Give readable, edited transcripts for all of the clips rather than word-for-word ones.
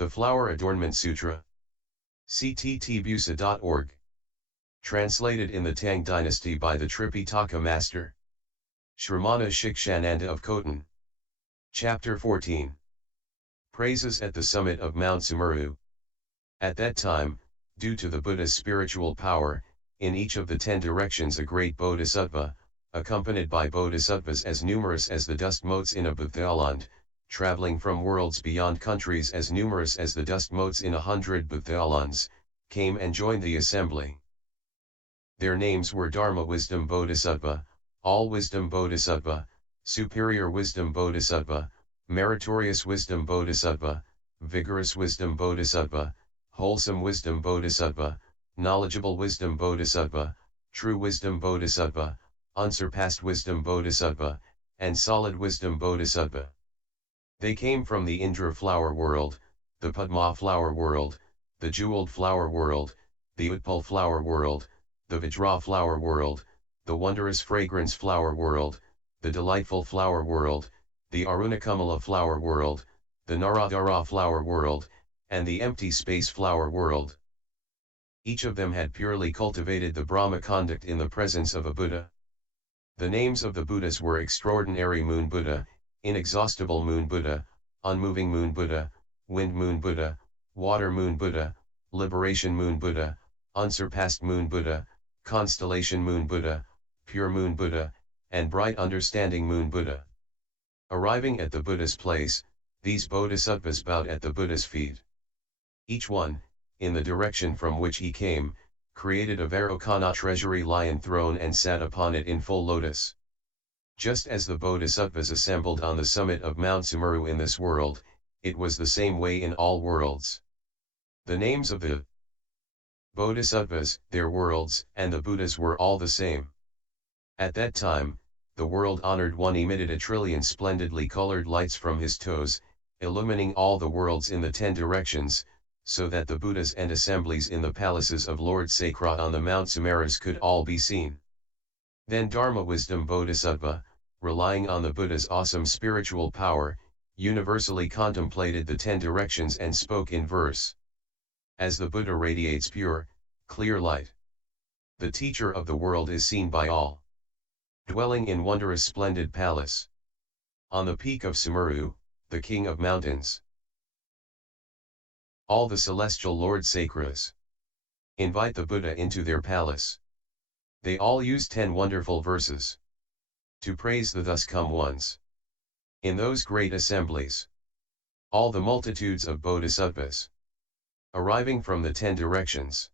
The Flower Adornment Sutra. cttbusa.org. Translated in the Tang Dynasty by the Tripitaka Master Shramana Shikshananda of Khotan. Chapter 14. Praises at the summit of Mount Sumeru. At that time, due to the Buddha's spiritual power, in each of the 10 directions a great bodhisattva, accompanied by bodhisattvas as numerous as the dust motes in a Buthaland, traveling from worlds beyond countries as numerous as the dust motes in 100 Buthalands, came and joined the assembly. Their names were Dharma Wisdom Bodhisattva, All Wisdom Bodhisattva, Superior Wisdom Bodhisattva, Meritorious Wisdom Bodhisattva, Vigorous Wisdom Bodhisattva, Wholesome Wisdom Bodhisattva, Knowledgeable Wisdom Bodhisattva, True Wisdom Bodhisattva, Unsurpassed Wisdom Bodhisattva, and Solid Wisdom Bodhisattva. They came from the Indra flower world, the Padma flower world, the jeweled flower world, the Utpal flower world, the Vajra flower world, the wondrous fragrance flower world, the delightful flower world, the Arunakamala flower world, the Naradhara flower world, and the empty space flower world. Each of them had purely cultivated the Brahma Conduct in the presence of a Buddha. The names of the Buddhas were Extraordinary Moon Buddha, Inexhaustible Moon Buddha, Unmoving Moon Buddha, Wind Moon Buddha, Water Moon Buddha, Liberation Moon Buddha, Unsurpassed Moon Buddha, Constellation Moon Buddha, Pure Moon Buddha, and Bright Understanding Moon Buddha. Arriving at the Buddha's place, these bodhisattvas bowed at the Buddha's feet. Each one, in the direction from which he came, created a Vairochana treasury lion throne and sat upon it in full lotus. Just as the bodhisattvas assembled on the summit of Mount Sumeru in this world, it was the same way in all worlds. The names of the bodhisattvas, their worlds, and the Buddhas were all the same. At that time, the world-honored one emitted 1,000,000,000,000 splendidly colored lights from his toes, illumining all the worlds in the 10 directions, so that the Buddhas and assemblies in the palaces of Lord Sakra on the Mount Sumerus could all be seen. Then Dharma Wisdom Bodhisattva, relying on the Buddha's awesome spiritual power, universally contemplated the 10 directions and spoke in verse. As the Buddha radiates pure, clear light, the teacher of the world is seen by all. Dwelling in wondrous splendid palace. On the peak of Sumeru, the king of mountains. All the celestial Lord Sakras invite the Buddha into their palace. They all use 10 wonderful verses to praise the thus come ones. In those great assemblies, all the multitudes of bodhisattvas, arriving from the 10 directions,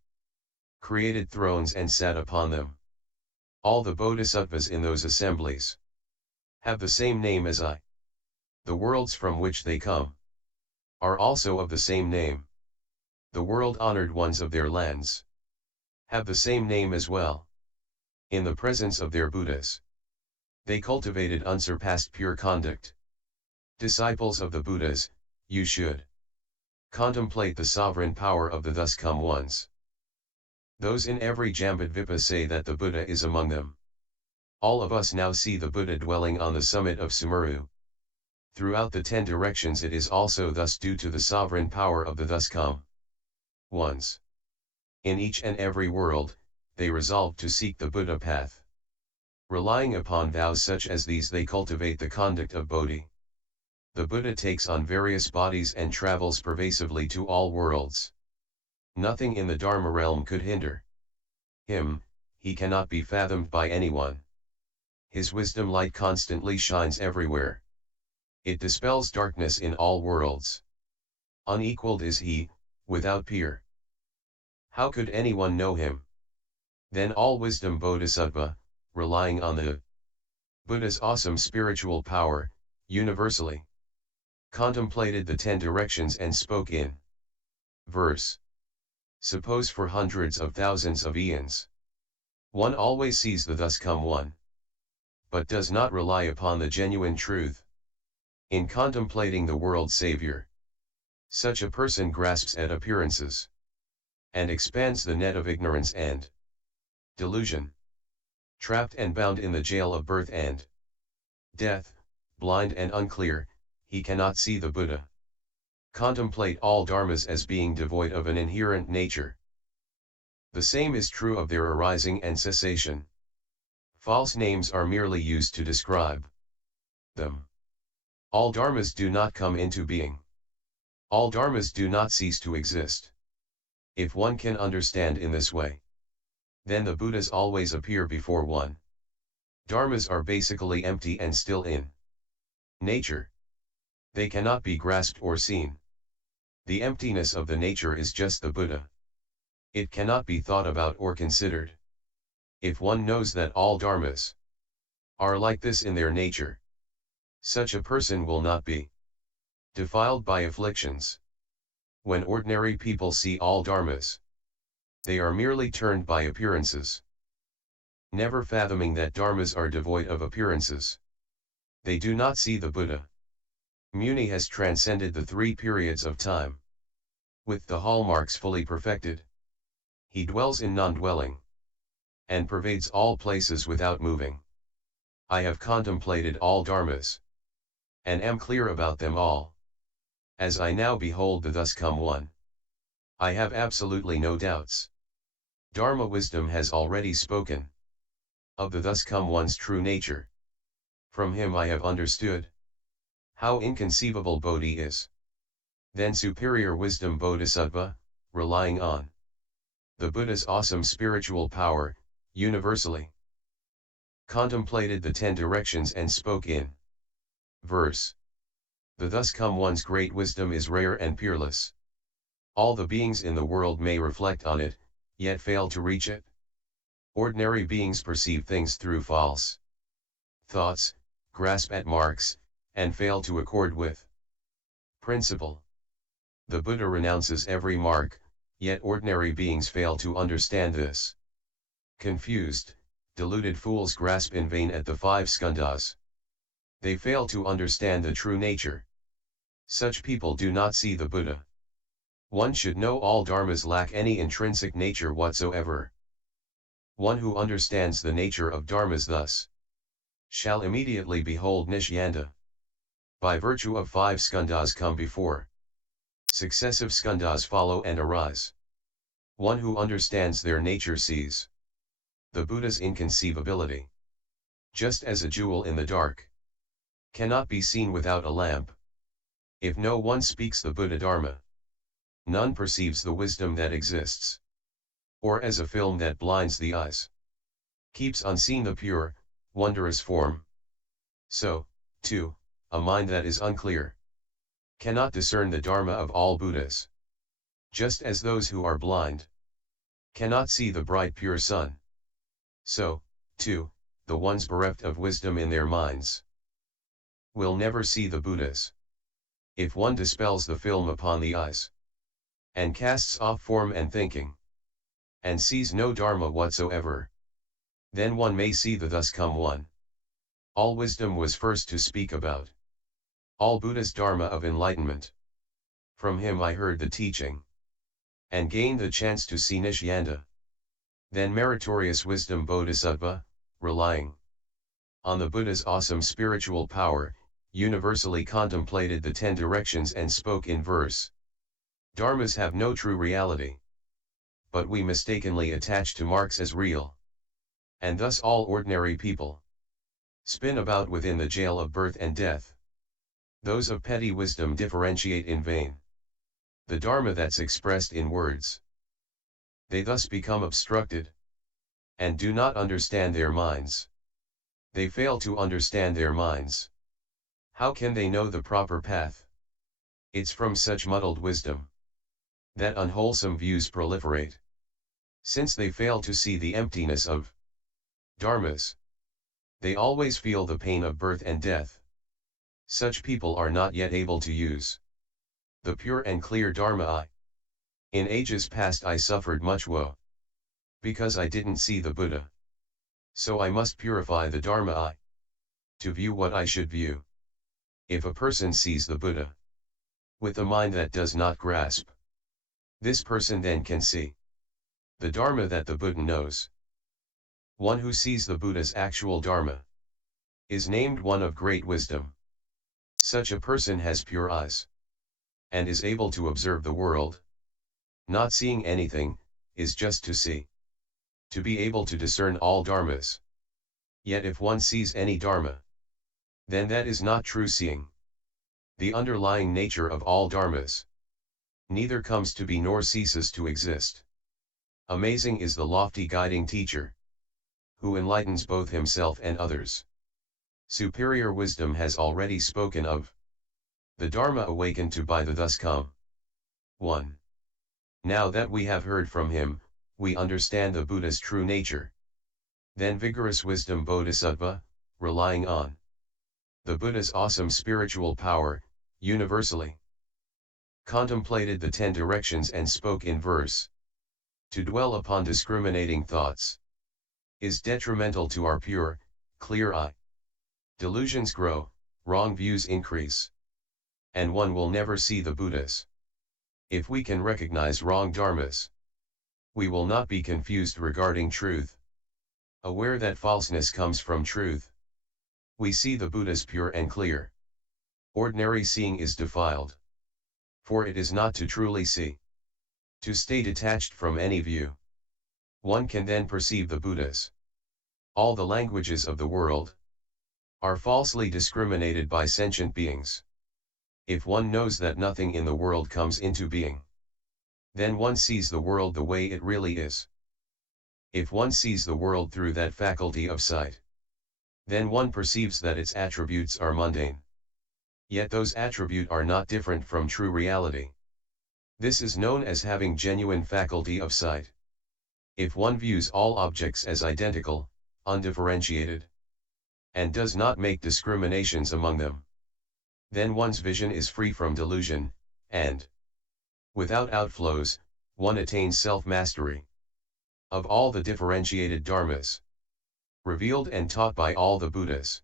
created thrones and sat upon them. All the bodhisattvas in those assemblies have the same name as I. The worlds from which they come are also of the same name. The world-honored ones of their lands have the same name as well. In the presence of their Buddhas, they cultivated unsurpassed pure conduct. Disciples of the Buddhas, you should contemplate the sovereign power of the thus come ones. Those in every Jambudvipa say that the Buddha is among them. All of us now see the Buddha dwelling on the summit of Sumeru. Throughout the 10 directions it is also thus due to the sovereign power of the thus come ones. In each and every world, they resolve to seek the Buddha path. Relying upon vows such as these they cultivate the conduct of Bodhi. The Buddha takes on various bodies and travels pervasively to all worlds. Nothing in the Dharma realm could hinder him, he cannot be fathomed by anyone. His wisdom light constantly shines everywhere. It dispels darkness in all worlds. Unequaled is he, without peer. How could anyone know him? Then all wisdom Bodhisattva, relying on the Buddha's awesome spiritual power, universally contemplated the 10 directions and spoke in verse. Suppose for hundreds of thousands of eons, one always sees the thus come one, but does not rely upon the genuine truth. In contemplating the world Savior, such a person grasps at appearances and expands the net of ignorance and delusion. Trapped and bound in the jail of birth and death, blind and unclear, he cannot see the Buddha. Contemplate all dharmas as being devoid of an inherent nature. The same is true of their arising and cessation. False names are merely used to describe them. All dharmas do not come into being. All dharmas do not cease to exist. If one can understand in this way, then the Buddhas always appear before one. Dharmas are basically empty and still in nature. They cannot be grasped or seen. The emptiness of the nature is just the Buddha. It cannot be thought about or considered. If one knows that all dharmas are like this in their nature, such a person will not be defiled by afflictions. When ordinary people see all dharmas, they are merely turned by appearances. Never fathoming that dharmas are devoid of appearances, they do not see the Buddha. Muni has transcended the 3 periods of time. With the hallmarks fully perfected, he dwells in non-dwelling, and pervades all places without moving. I have contemplated all dharmas, and am clear about them all. As I now behold the thus come one, I have absolutely no doubts. Dharma wisdom has already spoken of the thus come one's true nature. From him I have understood how inconceivable Bodhi is. Then superior wisdom Bodhisattva, relying on the Buddha's awesome spiritual power, universally contemplated the 10 directions and spoke in verse. The thus come one's great wisdom is rare and peerless. All the beings in the world may reflect on it, yet fail to reach it. Ordinary beings perceive things through false thoughts, grasp at marks, and fail to accord with principle. The Buddha renounces every mark, yet ordinary beings fail to understand this. Confused, deluded fools grasp in vain at the 5 skandhas. They fail to understand the true nature. Such people do not see the Buddha. One should know all dharmas lack any intrinsic nature whatsoever. One who understands the nature of dharmas thus shall immediately behold Nishyanda. By virtue of 5 skandhas come before. Successive skandhas follow and arise. One who understands their nature sees the Buddha's inconceivability. Just as a jewel in the dark cannot be seen without a lamp. If no one speaks the Buddha Dharma, none perceives the wisdom that exists. Or as a film that blinds the eyes, keeps unseen the pure, wondrous form. So, too, a mind that is unclear cannot discern the Dharma of all Buddhas. Just as those who are blind cannot see the bright pure sun, so, too, the ones bereft of wisdom in their minds will never see the Buddhas. If one dispels the film upon the eyes, and casts off form and thinking, and sees no Dharma whatsoever, then one may see the thus come one. All wisdom was first to speak about all Buddha's Dharma of enlightenment. From him I heard the teaching, and gained the chance to see Nishyanda. Then meritorious wisdom Bodhisattva, relying on the Buddha's awesome spiritual power, universally contemplated the 10 directions and spoke in verse. Dharmas have no true reality, but we mistakenly attach to marks as real. And thus all ordinary people spin about within the jail of birth and death. Those of petty wisdom differentiate in vain the Dharma that's expressed in words. They thus become obstructed, and do not understand their minds. They fail to understand their minds. How can they know the proper path? It's from such muddled wisdom that unwholesome views proliferate. Since they fail to see the emptiness of dharmas, they always feel the pain of birth and death. Such people are not yet able to use the pure and clear Dharma. In ages past I suffered much woe, because I didn't see the Buddha. So I must purify the Dharma to view what I should view. If a person sees the Buddha with a mind that does not grasp, this person then can see the Dharma that the Buddha knows. One who sees the Buddha's actual Dharma is named one of great wisdom. Such a person has pure eyes. and is able to observe the world. Not seeing anything, is just to see. To be able to discern all dharmas. Yet if one sees any dharma, then that is not true seeing. The underlying nature of all dharmas neither comes to be nor ceases to exist. Amazing is the lofty guiding teacher, who enlightens both himself and others. Superior wisdom has already spoken of the Dharma awakened to by the thus come. 1. Now that we have heard from him, we understand the Buddha's true nature. Then vigorous wisdom Bodhisattva, relying on the Buddha's awesome spiritual power, universally contemplated the 10 directions and spoke in verse. To dwell upon discriminating thoughts is detrimental to our pure, clear eye. Delusions grow, wrong views increase, and one will never see the Buddhas. If we can recognize wrong dharmas, we will not be confused regarding truth. Aware that falseness comes from truth, we see the Buddhas pure and clear. Ordinary seeing is defiled, for it is not to truly see. To stay detached from any view, one can then perceive the Buddhas. All the languages of the world are falsely discriminated by sentient beings. If one knows that nothing in the world comes into being, then one sees the world the way it really is. If one sees the world through that faculty of sight, then one perceives that its attributes are mundane. Yet those attributes are not different from true reality. This is known as having genuine faculty of sight. If one views all objects as identical, undifferentiated, and does not make discriminations among them, then one's vision is free from delusion, and without outflows, one attains self-mastery. Of all the differentiated dharmas, revealed and taught by all the Buddhas,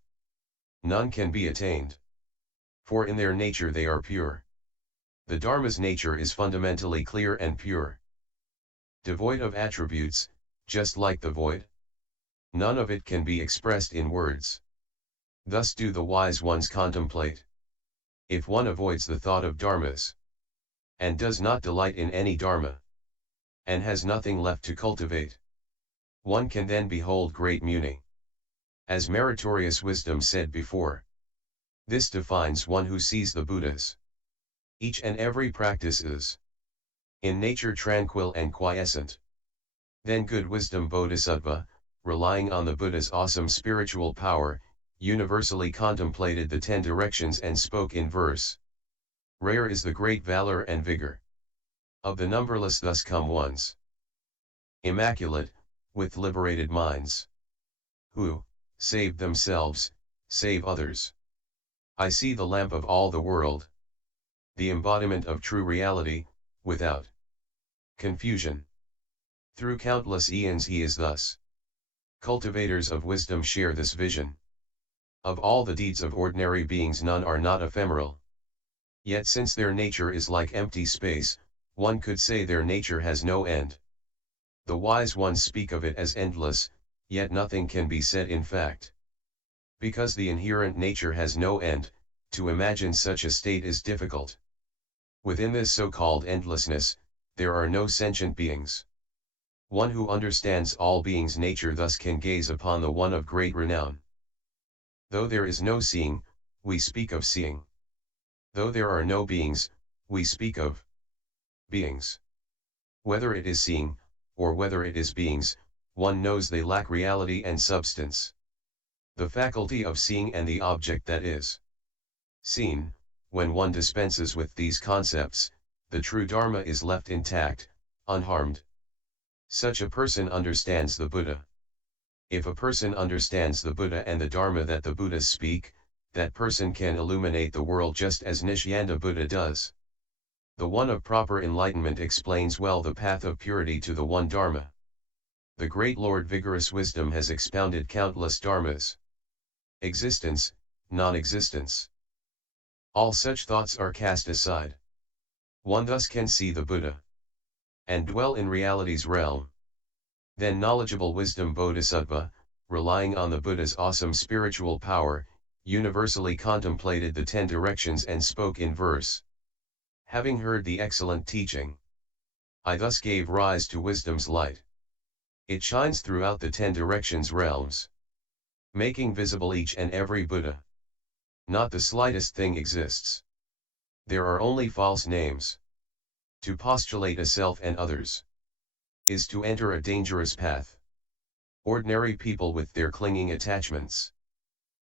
none can be attained. For in their nature they are pure. The Dharma's nature is fundamentally clear and pure, devoid of attributes, just like the void. None of it can be expressed in words. Thus do the wise ones contemplate. If one avoids the thought of dharmas, and does not delight in any dharma, and has nothing left to cultivate, one can then behold great muni. As meritorious wisdom said before, this defines one who sees the Buddhas. Each and every practice is in nature tranquil and quiescent. Then good wisdom Bodhisattva, relying on the Buddha's awesome spiritual power, universally contemplated the 10 directions and spoke in verse. Rare is the great valor and vigor of the numberless thus come ones, immaculate, with liberated minds, who save themselves, save others. I see the lamp of all the world, the embodiment of true reality, without confusion. Through countless eons he is thus. Cultivators of wisdom share this vision. Of all the deeds of ordinary beings none are not ephemeral. Yet since their nature is like empty space, one could say their nature has no end. The wise ones speak of it as endless, yet nothing can be said in fact. Because the inherent nature has no end, to imagine such a state is difficult. Within this so-called endlessness, there are no sentient beings. One who understands all beings' nature thus can gaze upon the one of great renown. Though there is no seeing, we speak of seeing. Though there are no beings, we speak of beings. Whether it is seeing, or whether it is beings, one knows they lack reality and substance. The faculty of seeing and the object that is seen, when one dispenses with these concepts, the true Dharma is left intact, unharmed. Such a person understands the Buddha. If a person understands the Buddha and the Dharma that the Buddhas speak, that person can illuminate the world just as Nishyananda Buddha does. The one of proper enlightenment explains well the path of purity to the one Dharma. The great Lord Vigorous Wisdom has expounded countless Dharmas. Existence, non-existence. All such thoughts are cast aside. One thus can see the Buddha and dwell in reality's realm. Then knowledgeable wisdom Bodhisattva, relying on the Buddha's awesome spiritual power, universally contemplated the 10 directions and spoke in verse. Having heard the excellent teaching, I thus gave rise to wisdom's light. It shines throughout the 10 directions realms, making visible each and every Buddha. Not the slightest thing exists. There are only false names. To postulate a self and others is to enter a dangerous path. Ordinary people with their clinging attachments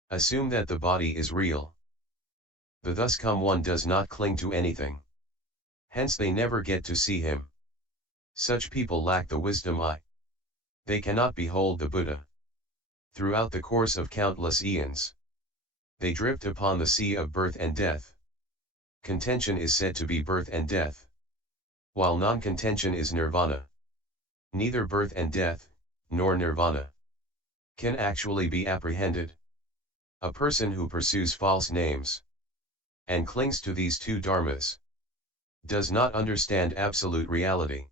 assume that the body is real. The thus come one does not cling to anything. Hence they never get to see him. Such people lack the wisdom eye. They cannot behold the Buddha. Throughout the course of countless eons, they drift upon the sea of birth and death. Contention is said to be birth and death, while non-contention is nirvana. Neither birth and death, nor nirvana, can actually be apprehended. A person who pursues false names, and clings to these 2 dharmas, does not understand absolute reality,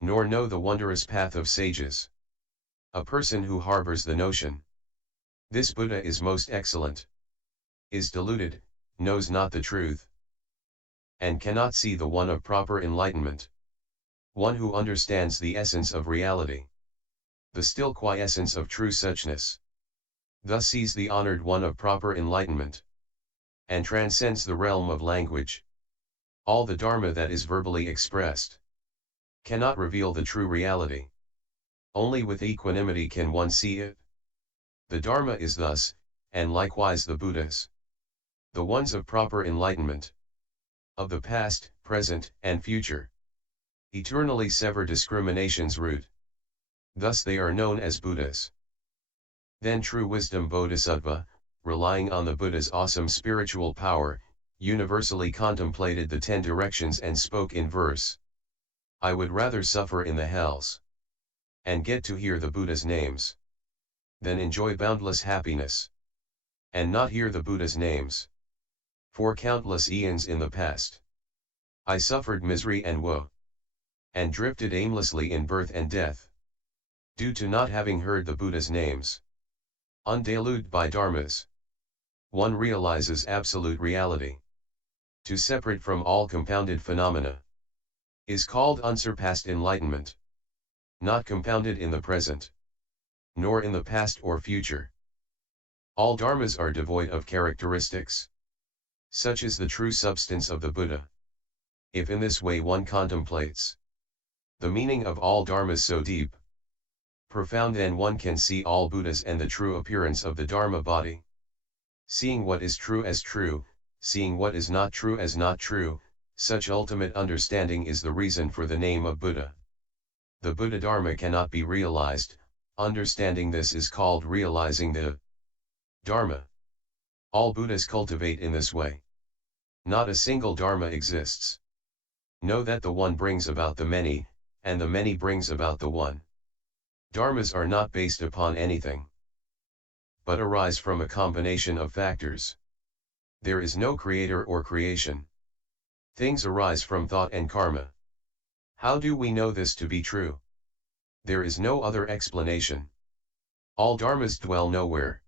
nor know the wondrous path of sages. A person who harbors the notion, this Buddha is most excellent, is deluded, knows not the truth, and cannot see the one of proper enlightenment. One who understands the essence of reality, the still quiescence of true suchness, thus sees the honored one of proper enlightenment, and transcends the realm of language. All the Dharma that is verbally expressed cannot reveal the true reality. Only with equanimity can one see it. The Dharma is thus, and likewise the Buddhas, the ones of proper enlightenment, of the past, present, and future, eternally sever discrimination's root. Thus they are known as Buddhas. Then true wisdom Bodhisattva, relying on the Buddha's awesome spiritual power, universally contemplated the 10 directions and spoke in verse. I would rather suffer in the hells, and get to hear the Buddha's names, than enjoy boundless happiness, and not hear the Buddha's names. For countless eons in the past, I suffered misery and woe, and drifted aimlessly in birth and death, due to not having heard the Buddha's names. Undeluded by dharmas, one realizes absolute reality. To separate from all compounded phenomena is called unsurpassed enlightenment. Not compounded in the present, nor in the past or future. All dharmas are devoid of characteristics. Such is the true substance of the Buddha. If in this way one contemplates the meaning of all dharmas so deep, profound, then one can see all Buddhas and the true appearance of the Dharma body. Seeing what is true as true, seeing what is not true as not true, such ultimate understanding is the reason for the name of Buddha. The Buddha Dharma cannot be realized. Understanding this is called realizing the Dharma. All Buddhas cultivate in this way. Not a single Dharma exists. Know that the one brings about the many, and the many brings about the one. Dharmas are not based upon anything, but arise from a combination of factors. There is no creator or creation. Things arise from thought and karma. How do we know this to be true? There is no other explanation. All dharmas dwell nowhere,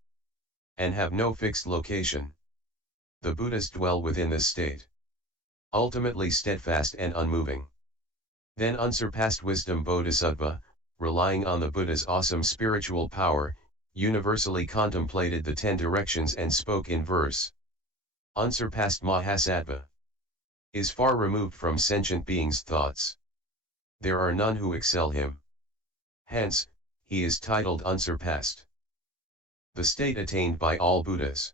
and have no fixed location. The Buddhas dwell within this state, ultimately steadfast and unmoving. Then unsurpassed wisdom Bodhisattva, relying on the Buddha's awesome spiritual power, universally contemplated the 10 directions and spoke in verse. Unsurpassed Mahasattva is far removed from sentient beings' thoughts. There are none who excel him. Hence, he is titled unsurpassed. The state attained by all Buddhas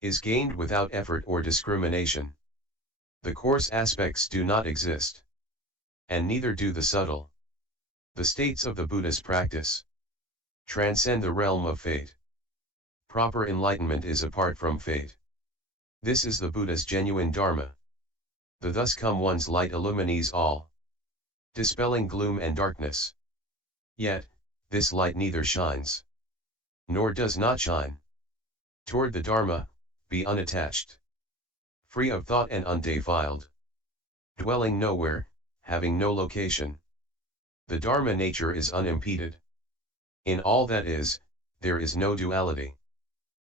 is gained without effort or discrimination. The coarse aspects do not exist, and neither do the subtle. The states of the Buddha's practice transcend the realm of fate. Proper enlightenment is apart from fate. This is the Buddha's genuine Dharma. The thus come one's light illumines all, dispelling gloom and darkness. Yet, this light neither shines, nor does not shine. Toward the Dharma, be unattached, free of thought and undefiled, dwelling nowhere, having no location. The Dharma nature is unimpeded. In all that is, there is no duality,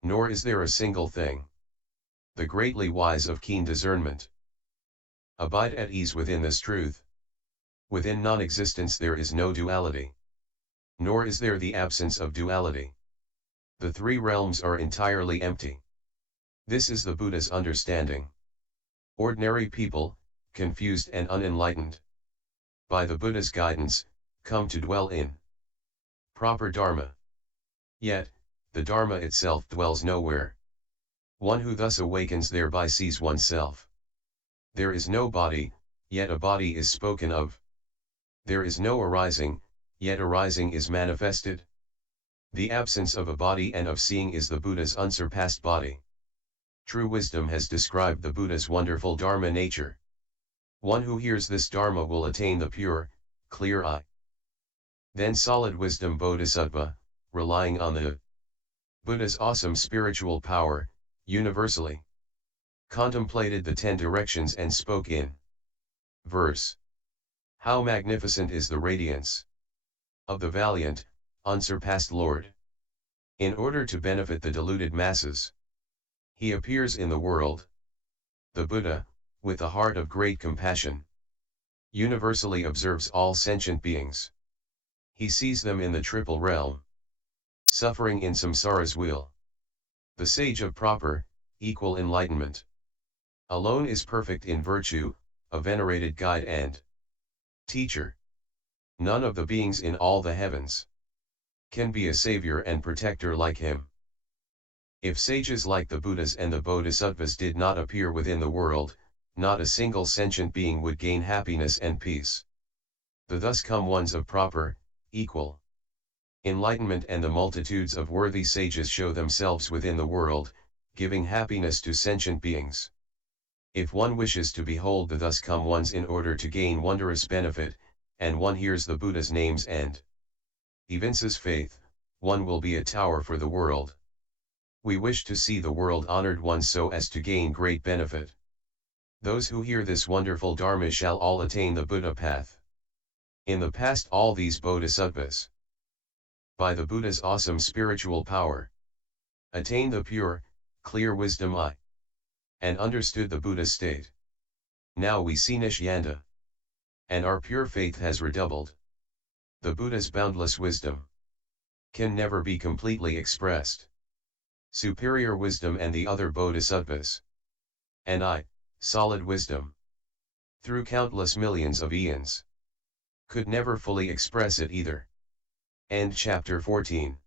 nor is there a single thing. The greatly wise of keen discernment Abide at ease within this truth. Within non-existence there is no duality. Nor is there the absence of duality. The three realms are entirely empty. This is the Buddha's understanding. Ordinary people, confused and unenlightened, by the Buddha's guidance, come to dwell in proper Dharma. Yet, the Dharma itself dwells nowhere. One who thus awakens thereby sees oneself. There is no body, yet a body is spoken of. There is no arising, yet arising is manifested. The absence of a body and of seeing is the Buddha's unsurpassed body. True wisdom has described the Buddha's wonderful Dharma nature. One who hears this Dharma will attain the pure, clear eye. Then solid wisdom Bodhisattva, relying on the Buddha's awesome spiritual power, universally contemplated the 10 directions and spoke in verse. How magnificent is the radiance of the valiant, unsurpassed Lord! In order to benefit the deluded masses, he appears in the world. The Buddha, with a heart of great compassion, universally observes all sentient beings. He sees them in the triple realm, suffering in samsara's wheel. The sage of proper, equal enlightenment alone is perfect in virtue, a venerated guide and teacher. None of the beings in all the heavens can be a savior and protector like him. If sages like the Buddhas and the Bodhisattvas did not appear within the world, not a single sentient being would gain happiness and peace. The thus come ones of proper, equal enlightenment and the multitudes of worthy sages show themselves within the world, giving happiness to sentient beings. If one wishes to behold the thus come ones in order to gain wondrous benefit, and one hears the Buddha's names and evinces faith, one will be a tower for the world. We wish to see the world honored ones so as to gain great benefit. Those who hear this wonderful Dharma shall all attain the Buddha path. In the past all these Bodhisattvas, by the Buddha's awesome spiritual power, attained the pure, clear wisdom eye, and understood the Buddha's state. Now we see Nishyanda, and our pure faith has redoubled. The Buddha's boundless wisdom can never be completely expressed. Superior wisdom and the other Bodhisattvas, and solid wisdom, through countless millions of eons, could never fully express it either. End chapter 14.